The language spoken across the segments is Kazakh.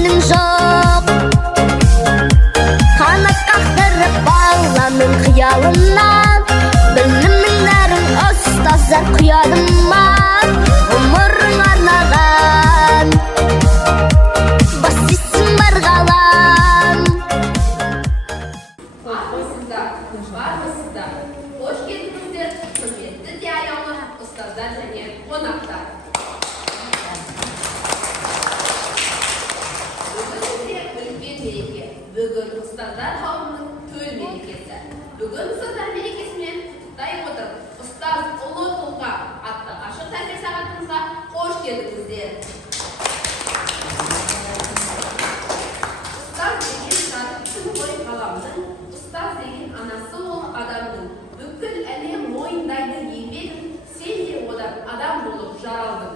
күнің жоқ. Қанат қақтырып баланың қиялынан, білімнің нәрін ұстаздар құяды ма? Ғұмырың арнаған бас исің бар қалам. Бармысыздар, қош келдіңіздер, құрметті де аяулы ұстаздар және қонақтар. Бүгін бізде үлкен мереке. Бүгін ұстаздар қауымының төл мерекесі. Бүгін ұстаздар мерекесімен құттықтай отырып, ұстаз ұлы тұлға атты ашық тәрбие сағатымызға қош келдіңіздер. Ұстаз деген зат кім ғой ғаламның, ұстаз деген анасы ол адамның. Бүкіл әлем мойындайды еңбегін, сен де одан адам болып жаралдың.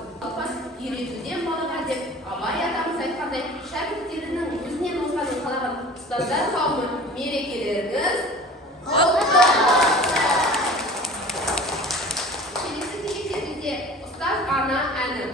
Үйретуден балаға деп Абай атамыз айтқандай, шәкірттерінің өзінен озғанын қалаған ұстаздар қауымы мерекелеріңіз құтты болсын. Келесі кездесуде ұстаз ана әні.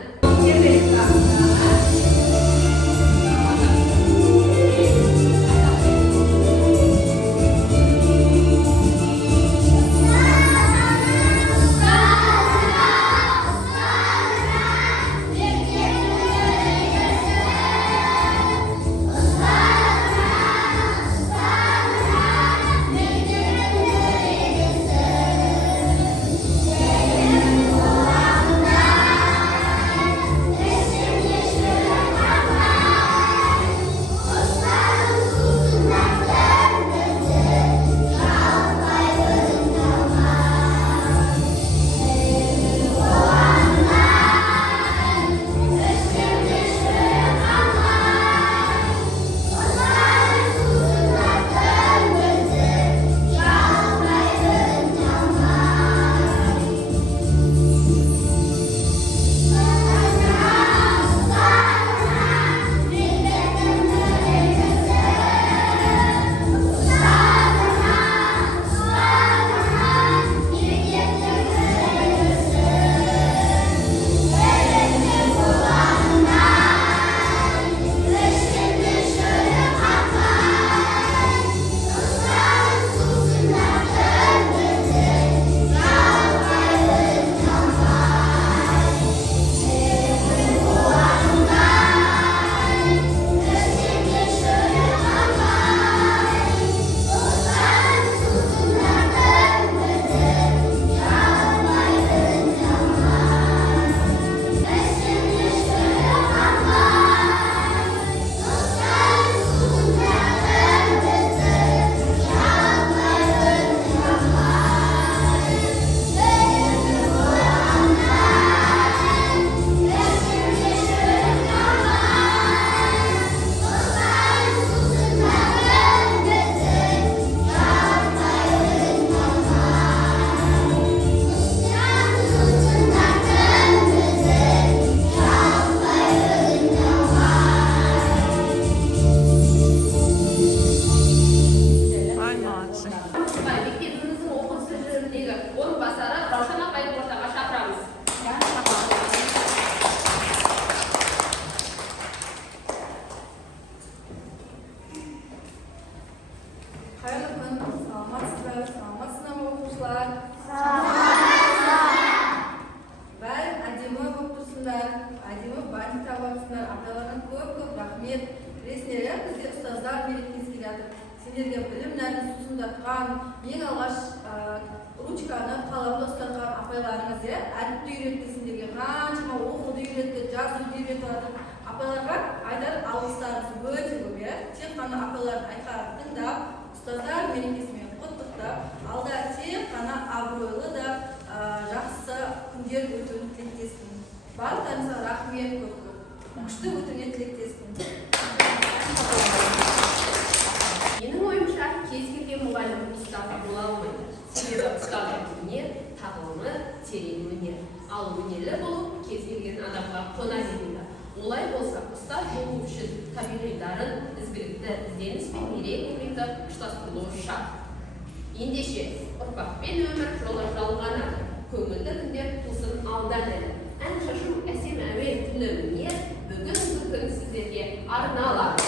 Сендерге білім нәрін сусындатқан, ең алғаш ручканы, қаламды ұстатқан апайларыңыз, әліпті үйретті, сендерге қаншама оқуды үйретті, жазуды үйретті. Апайларға айтар алғыстарыңыз өте көп. Тек қана апайлардың айтқанын тыңдап, ұстаздар мерекесімен құттықтап, алда тек қана абыройлы да жақсы күндер өтуін тілектеспін. Барлықтарыңызға рахмет көп. Күшті өтуіне тілектеспін. Менің ойымша, кез келген мұғалім ұстаз бола алмайды. Себебі ұстаздың өнер, тағылымы, терең өнер. Ал өнерлі болып, кез келген адамға қона береді. Олай болса, ұстаз болу үшін табиғи дарын, ізгілікті ізденіс пен ерек еңбекті ұштастырылуы шарт. Ендеше, ұрпақпен өмір жолы жалғанады. Көңілді күндер тусын алдан әлі. Ән шашу әсем әуен тілі өнер бүгін сіз сіздерге арналады.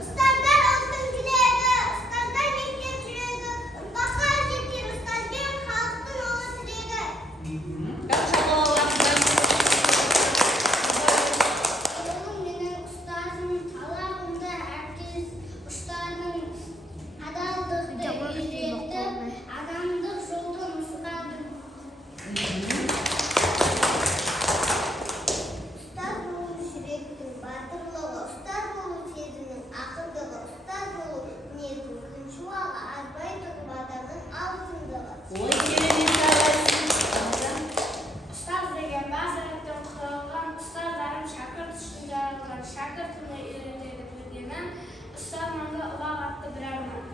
Ұстаздар ұлттың тілегі, ұстаздар мектеп жүрегі, ұрпаққа жетер ұстазбен халықтың ұлы тірегі. Ұлым менің ұстазым, талабымды әркез ұштадым, адалдықты үйреттім, адамдық жолды нұсқадым. Ұстаз болу жүректің батырлығы, ұстаз болу сезімнің ақылдығы, ұстаз болу мінездің күншуағы, азбай тұрып адамның алтындығы. Ұстаз деген базараттан құралған, ұстаздарым шәкірт үшін жаралған, шәкіртімді үйретеді білгенім, ұстазымды ұлағатты бір арман.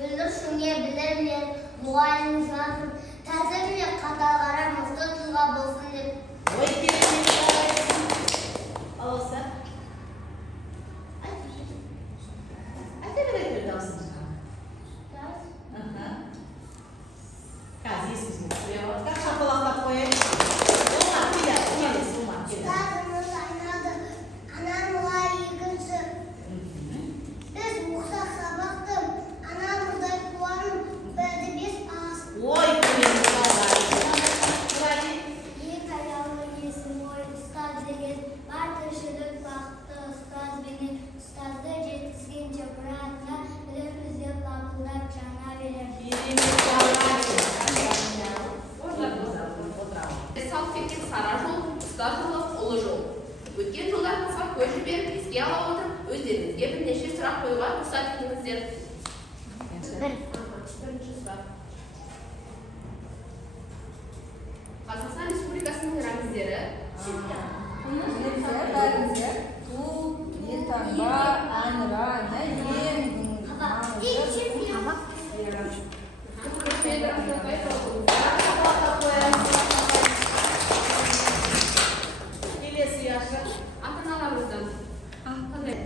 Бүлдіршінге білірмен, мұғайын жазып, тәзіріне қатал қара мықты тұлға болсын деп. Ұстазымыз айналды, анам мұғай екінші. Біз мұқсақ сабақтым, анамыздай қуаным, бірді бес ағасы. Ек аяулы есім ой, ұстаз деген бар тіршілік бақытты ұстаз бенен ұстазды жеткізгенше бұратына білім іздеп лапылдап жаңа берер. Салып кеткен сара жол, ұстаз жолы, ұлы жол. Өткен жылдар қысқа көз жіберіп, еске ала отырып, өздеріңізге бірнеше сұрақ қоюға рұқсат етіңіздер. Бірінші сұрақ. Қазақстан Республикасының рәміздері Бәріңіздер ту, елтаңба, әнұран, ең маңызды. ата-аналарымыздан қандай?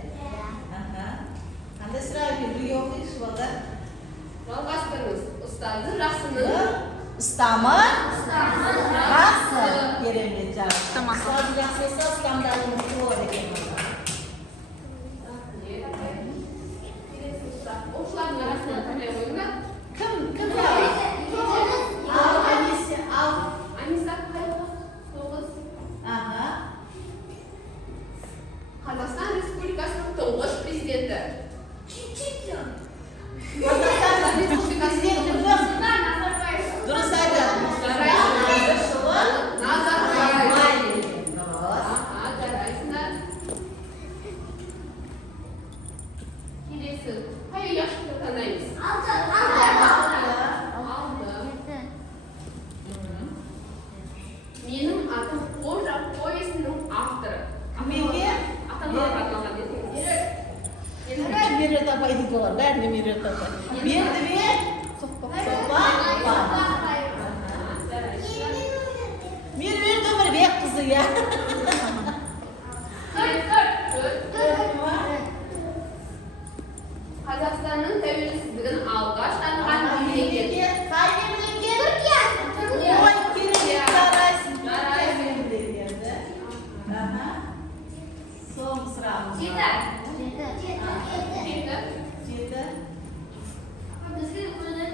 Жалғастырыңыз. Ұстазы жақсының Ұстамы жақсы. Керемет жақсы. Ұстаз жақсы болса, ұстамдардың мықты болады екен. келесі сұрақ. Оқушылардың арасынан қандай ойындар? Кім бар? Ал, Аниса, ал. Аниса қай қыз? Тоғыз. Аха. Қазақстан Республикасының тұңғыш президенті. Қазақстан президенті кім? Дұрыс айтты. Назарбаев. Дұрыс. Жарайсыңдар. Келесі. Қай ұяшықты танаймыз? Алды. Менің атым Қожа повесінің авторы. Кім екен? Ата-аналарға арналған десеңіз. Мерет апайдікі бар, бәріне Мерет апай. Бердібек? Мерет Өмірбек қызы, иә. Қазақстанның тәуелсіздігін алғаш таныған мемлекет. Қай мемлекет? Түркия. Ой, керемет, жарайсың. Жарайсың. Мемлекеті. Аха. Соңғы сұрағымыз бар. Жеті.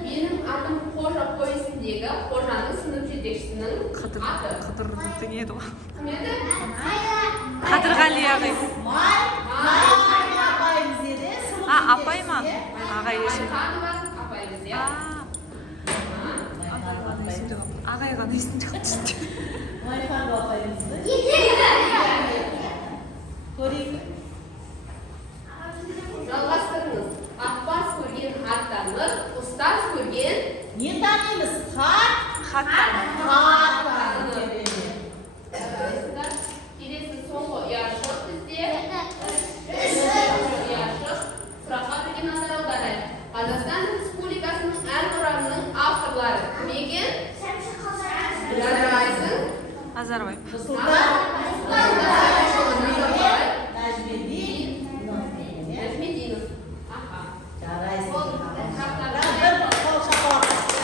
Менің атым Қожа повесіндегі Қожаның сынып жетекшісінің аты. Қыдырдың еді ғой. Кім еді? Қадырғали ағай. Май апайымыз еді. Апай ма? Ағай есімде. Майханова апайымыз, иә? Ағай ғана есімде қалды. Майханова апайымызды. Көрейік. Жалғастырыңыз. Ақбас көрген аттаныр, ұстаз көрген Не танимыз? Хат. Хаттан. келесі соңғы ұяшық бізде. Ұяшық. Сұраққа берген назар аударайық. Қазақстан Республикасының әр құрамының авторлары кім екен? Жарайсың. Назарбаев. Нәжмединов. Аха. Жарайсың. Ол хаттарды Бір қол шапалақ.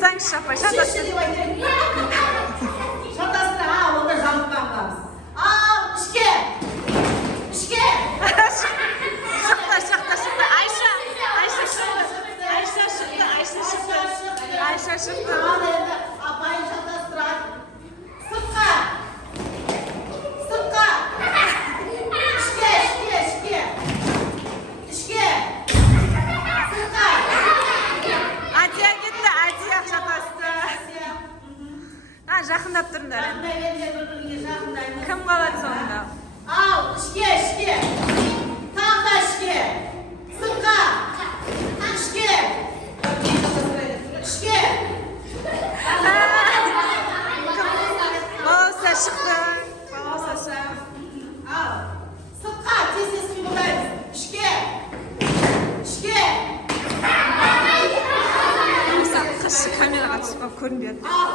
шатастырсаңызшы апай, шатастыр. деп айтайын. Шатастыр, онда жамылған қаламыз. Ал, ішке. Ішке. Шықты. Айша шықты. Ал енді апайын шатастырады. Сыртқа. Ішке. Сыртқа. Адия кетті, Адия шатасты. Жақындап тұрыңдар. Кім қалады соңында? Ал, ішке. Тағы ішке. Сыртқа. Ішке. Балауса шықты. Ал, сыртқа тез қимылдаймыз. Ішке. Қысшы камераға түсіп көрінбеді. Ал,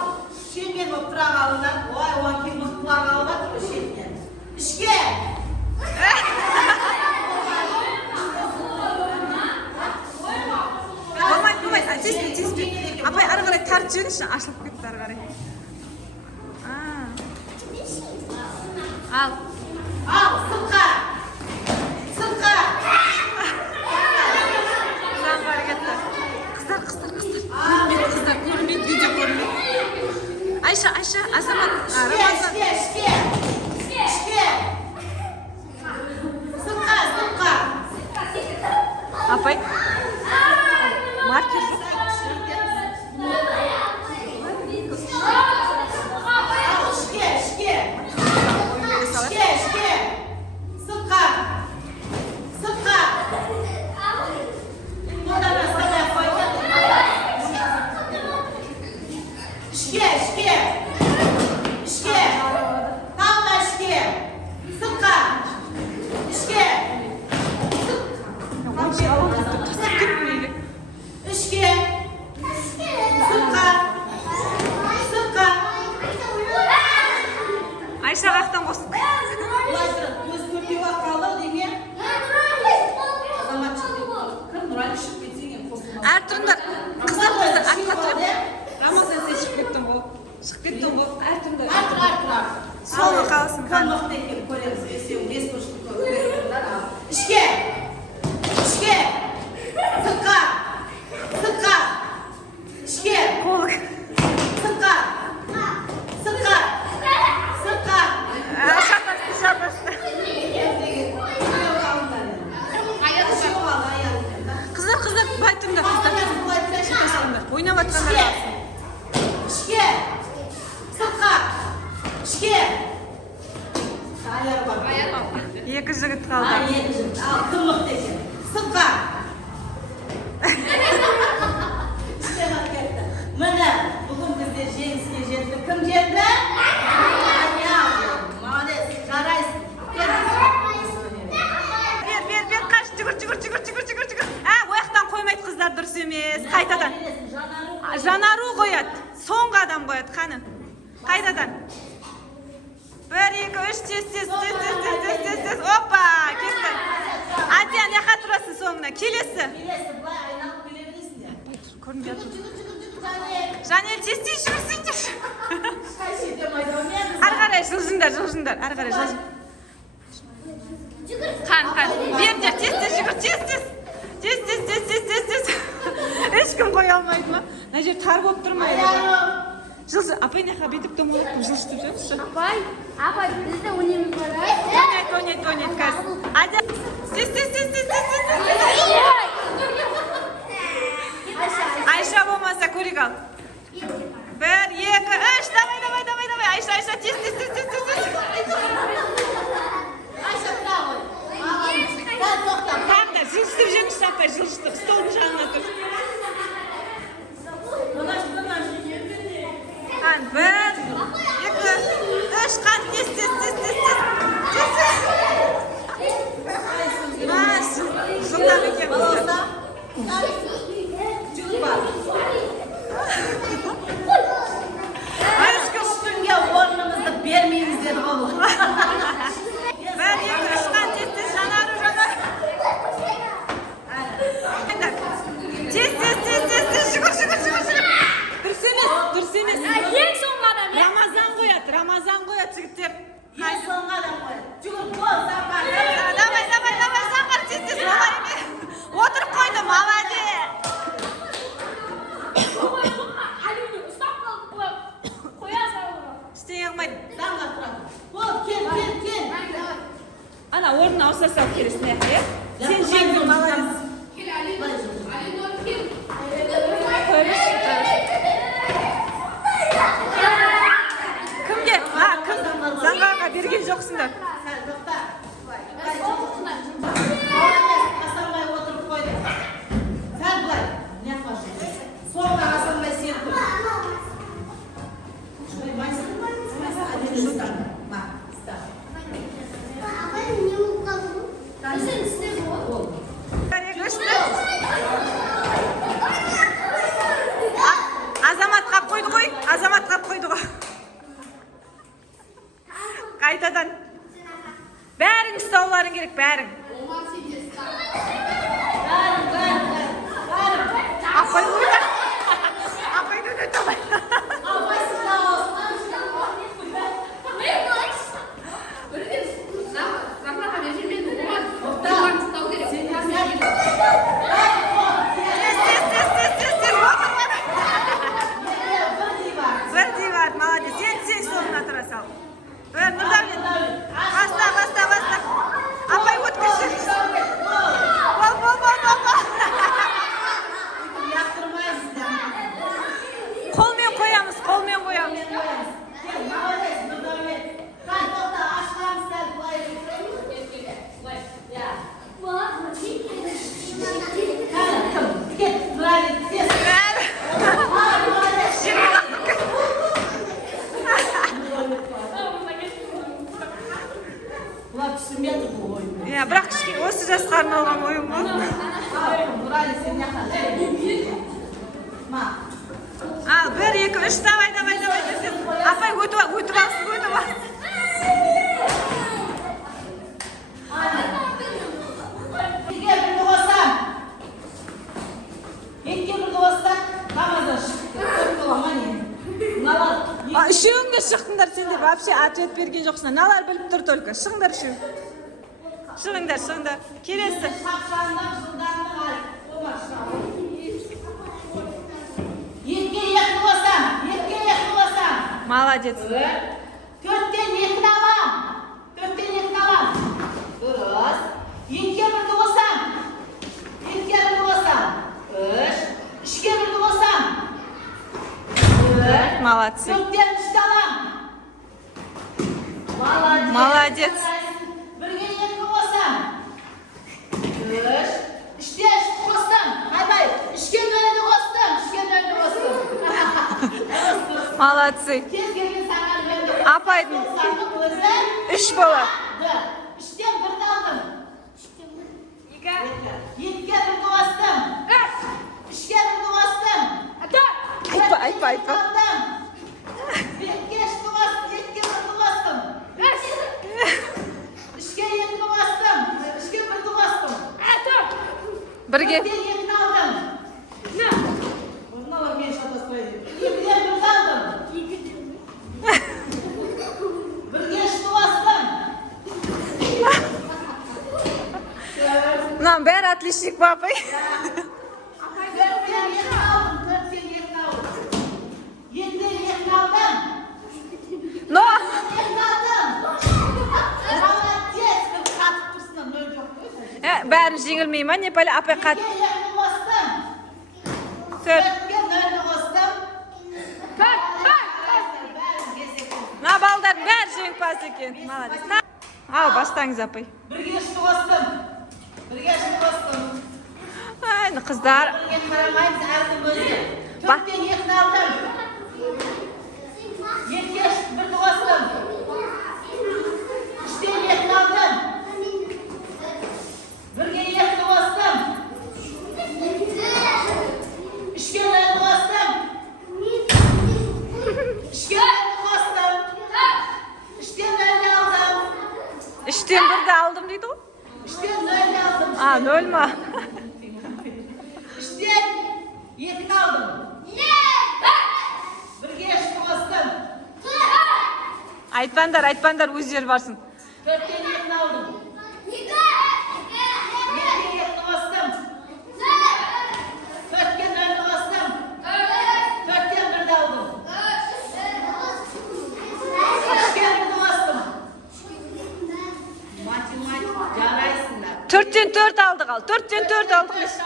шеңбер болып тұра қалыңдар. Ой, оған кейін мықтылар қалып жатыр шетінен. Ішке. Болмайды. Теспе. Апай, ары қарай тартып жіберіңізші, ашылып кетті ары қарай. Ал. Ал, сыртқа. Замбар кетті. Қыздар, көрінбейді, видео көрінбейді. Айша, Азамат, Рамазан. Ішке. Сыртқа. Апай. Маркер. Ішке. Сыртқа. Бұнда бастамай қойды. Ішке. Тағы ішке. Сыртқа. Ішке. Ішке. Сыртқа. Айша қақтан қосын. Былай тұр, өзі төртеу-ақ қалды деме. Азамат шығып кім Нұрали шығып кетсең қосылмады. Әр тұрыңдар. Қыздар, атқа тұрып. Рамазан сен шығып кеттің ғой. Әр тұрыңдар. Солы қалсын. Кім мықты екен көреміз. Бес бұрышты көреміз. Ішке. Сыртқа. Ішке. Қолы. Сыртқа. Шатасты. Қыздар, бай тұрыңдар. Ойнап атқандар қалсын. Ішке. Сыртқа. Екі жігіт қалды. Ал, кім мықты екен? Сыртқа. Міне, бүгін біздер жеңіске жетті. Кім жетті? Молодец, жарайсың. Бер, қаш, жүгір. Ояқтан қоймайды қыздар, дұрыс емес. Қайтадан. Жанару қояды. Соңғы адам қояды, қаны. Қайтадан. 1, 2, 3, тез. Опа, кетті. Адия, не қатырасың соңына? Келесі. Былай айналып келе бересіңдер. Көрінбей жатыр. Жүгір. Жанел, тез жүрсіңдер. Қай шетем айдаумен? Ары қарай жылжыңдар. Ары қарай жылжың. Қан. Бер, тез жүгір, тез. Ешкім қоя алмайды ма? Мына жер тар болып тұрмайды. Жылжы. Апай, неқа бетіп домалап жылжытып жүрсің. Апай, бізде өнеміз бар. Ойнайды қазір. Адя, тез. Айша болмаса көрек ал. 1, 2, 3, давай. Айша, тез. Айша, тұра ғой. Сәл тоқтап. Тамда, жылжытып жүріңіз апай, жылжытып. Столдың жанына тұр. Қан, 1, 2, 3, қан, тез. Жылдам екен қыздар. Жүгір бар. Ешкім Күнге орнымызды бермейміздер ғой. 1, 2, 3, қан, тез. Жанару. Тез, жүгір. Дұрыс баса салып бересің, иә? Сен жеңдің, молодец. Кел, Алинор, кел. Кімге? Кім? Заңғарға берген жоқсыңдар. Асанбай отырып қойды. Сәл былай. Не қажет? Соңға Асанбай сен қой. Азаматқа қойды ғой, азаматқа қойды ғой. Қайтадан. Бәрің ұстауларың керек, бәрің. Апай қойды. Апай дөне табай. Бірден, Заңғарға бермейді, Омар ұстау керек. Бірдей бар, молодец. Сен соңына тұра сал. Нұрдәулет, баста. Апай өткізші. Бол. Қолмен қоямыз. Бірақ осы жасқа арналған ойын ғой. Ал, 1, 2, 3, давай десем. Апай өтіп алсын. Үшеуіңде шықтыңдар сендер, вообще ответ берген жоқсыңдар. Налар біліп тұр только. Шығыңдар үшеу. Шығыңдар. Келесі. Екке екі болсам. Молодец. 4-тен 2 алам. Дұрыс. 2-ке 1 болсам. 3. 3-ке 1 болсам. 4. Молодцы. 4-тен 3 алам. Молодец. 1-ге 2 болсам. 3. 3-те 3 қостым. Қайдай? 3-ке 0-ді қостым. Молодцы. Кез келген саңғар Апайдың 3 болады. 3-тен 1-ді алдым. 2-ке 1-ді қостым. 3-ке 1-ді қостым. Айтпа. 2-ке 3-ді қостым. 2-ке 1-ді қостым. 3-ке 2-ді қостым. 3-ке 1-ді қостым. Бірге. 4-тен 2-ді алдым. Мыналар мен шатаспайды. 2-ден 1-ді алдым. 1-ге 3-ді қостым. Мынам бәрі отличник папай. 4-тен 2-ді алдым. 2-ден 2-ді алдым. Но. Бәрін жеңілмей ма? Непалі апай қат. 4. На балдар бәрі жеңімпаз екен. Молодец. Ау, бастаңыз апай. 1-ге 3-ді қостым. Ай, қыздар. 1-ге қарамаймыз әркім өзі. 4-тен 2-ді алдым. 2-ге 1-ді қостым. 3-тен 2-ді алдым. 1-ге 2-ді қостым. 3-ке 0-ді қостым. 3-ке 0-ді қостым. 3-тен 0-ді алдым. 3-тен 1-ді алдым дейді ғой. 3-тен 0-ді алдым. 0 ма? 3-тен 2-ді алдым. 1-ге 3-ді қостым. Айтпаңдар, өздері барсын. 4-тен 2-ді алдым. 2-ге 2-ді қостым. 4-ке 0-ді қостым. 4-тен 1-ді алдым. 3-ке 1-ді қостым. Математик жарайды. 4 aldık al. 4'ten 4 aldık biz.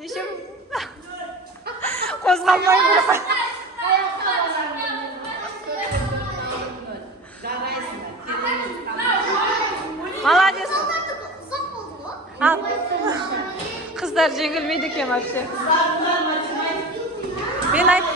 Nişe Kozganmayın bunu. Молодец. Al. Kızlar jengilmeydi ki hepsi. Ben aytdım.